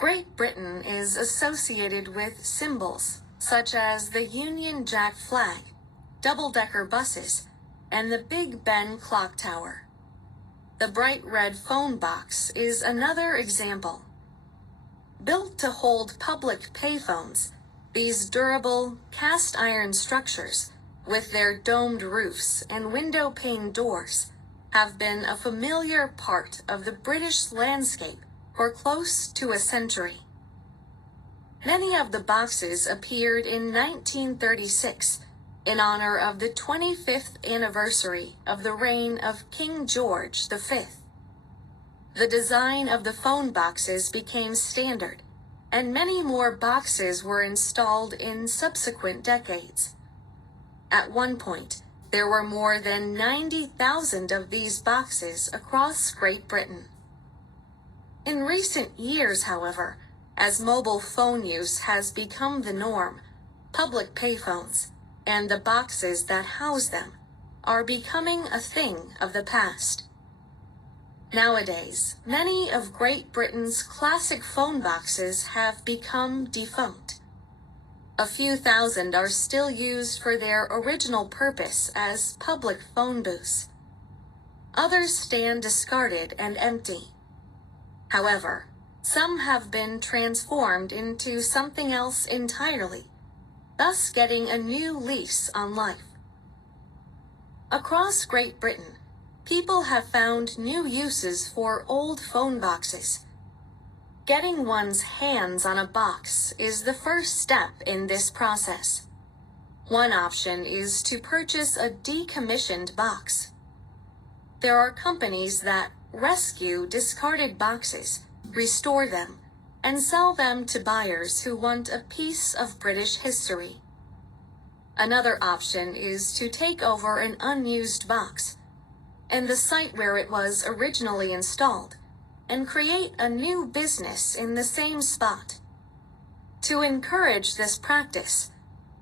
Great Britain is associated with symbols such as the Union Jack flag, double-decker buses, and the Big Ben clock tower. The bright red phone box is another example. Built to hold public payphones, these durable, cast-iron structures, with their domed roofs and window-pane doors, have been a familiar part of the British landscape for close to a century. Many of the boxes appeared in 1936 in honor of the 25th anniversary of the reign of King George V. The design of the phone boxes became standard, and many more boxes were installed in subsequent decades. At one point, there were more than 90,000 of these boxes across Great Britain. In recent years, however, as mobile phone use has become the norm, public payphones, and the boxes that house them, are becoming a thing of the past. Nowadays, many of Great Britain's classic phone boxes have become defunct. A few thousand are still used for their original purpose as public phone booths. Others stand discarded and empty. However, some have been transformed into something else entirely, thus getting a new lease on life. Across Great Britain, people have found new uses for old phone boxes. Getting one's hands on a box is the first step in this process. One option is to purchase a decommissioned box. There are companies that rescue discarded boxes, restore them, and sell them to buyers who want a piece of British history. Another option is to take over an unused box and the site where it was originally installed, and create a new business in the same spot. To encourage this practice,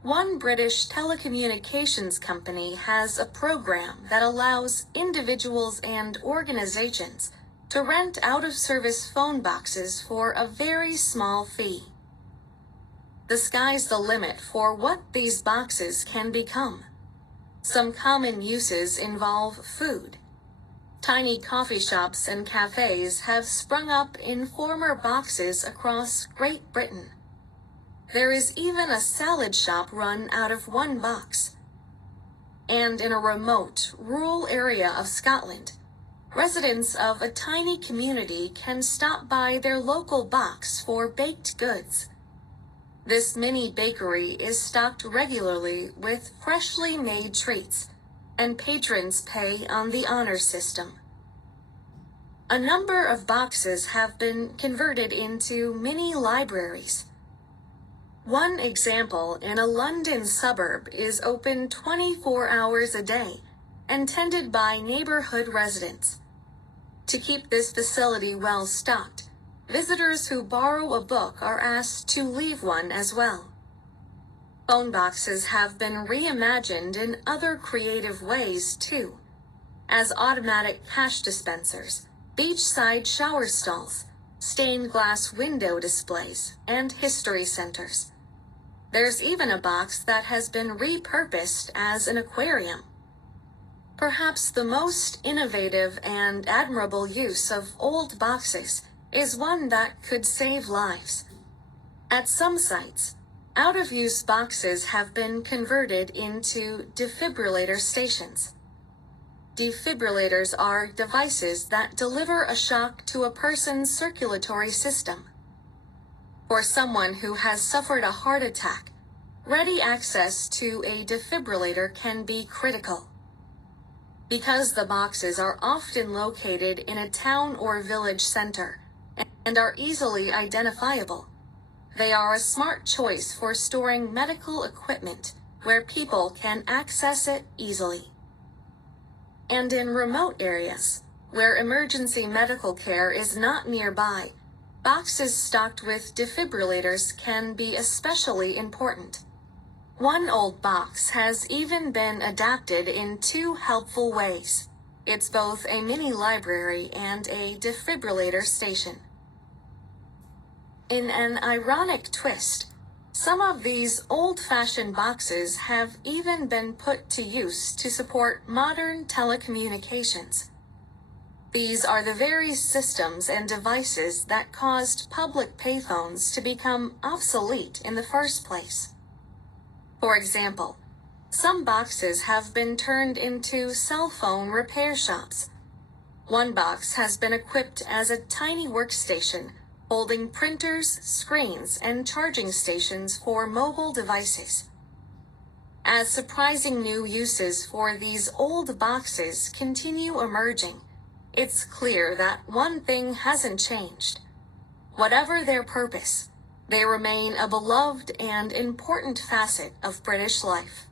one British telecommunications company has a program that allows individuals and organizations to rent out-of-service phone boxes for a very small fee. The sky's the limit for what these boxes can become. Some common uses involve food. Tiny coffee shops and cafes have sprung up in former boxes across Great Britain. There is even a salad shop run out of one box. And in a remote, rural area of Scotland, residents of a tiny community can stop by their local box for baked goods. This mini bakery is stocked regularly with freshly made treats, and patrons pay on the honor system. A number of boxes have been converted into mini libraries. One example in a London suburb is open 24 hours a day and tended by neighborhood residents. To keep this facility well stocked, visitors who borrow a book are asked to leave one as well. Phone boxes have been reimagined in other creative ways too, as automatic cash dispensers, beachside shower stalls, stained glass window displays, and history centers. There's even a box that has been repurposed as an aquarium. Perhaps the most innovative and admirable use of old boxes is one that could save lives. At some sites, out-of-use boxes have been converted into defibrillator stations. Defibrillators are devices that deliver a shock to a person's circulatory system. For someone who has suffered a heart attack, ready access to a defibrillator can be critical. Because the boxes are often located in a town or village center and are easily identifiable, they are a smart choice for storing medical equipment where people can access it easily. And in remote areas, where emergency medical care is not nearby, boxes stocked with defibrillators can be especially important. One old box has even been adapted in two helpful ways. It's both a mini library and a defibrillator station. In an ironic twist, some of these old-fashioned boxes have even been put to use to support modern telecommunications. These are the very systems and devices that caused public payphones to become obsolete in the first place. For example, some boxes have been turned into cell phone repair shops. One box has been equipped as a tiny workstation holding printers, screens, and charging stations for mobile devices. As surprising new uses for these old boxes continue emerging, it's clear that one thing hasn't changed. Whatever their purpose, they remain a beloved and important facet of British life.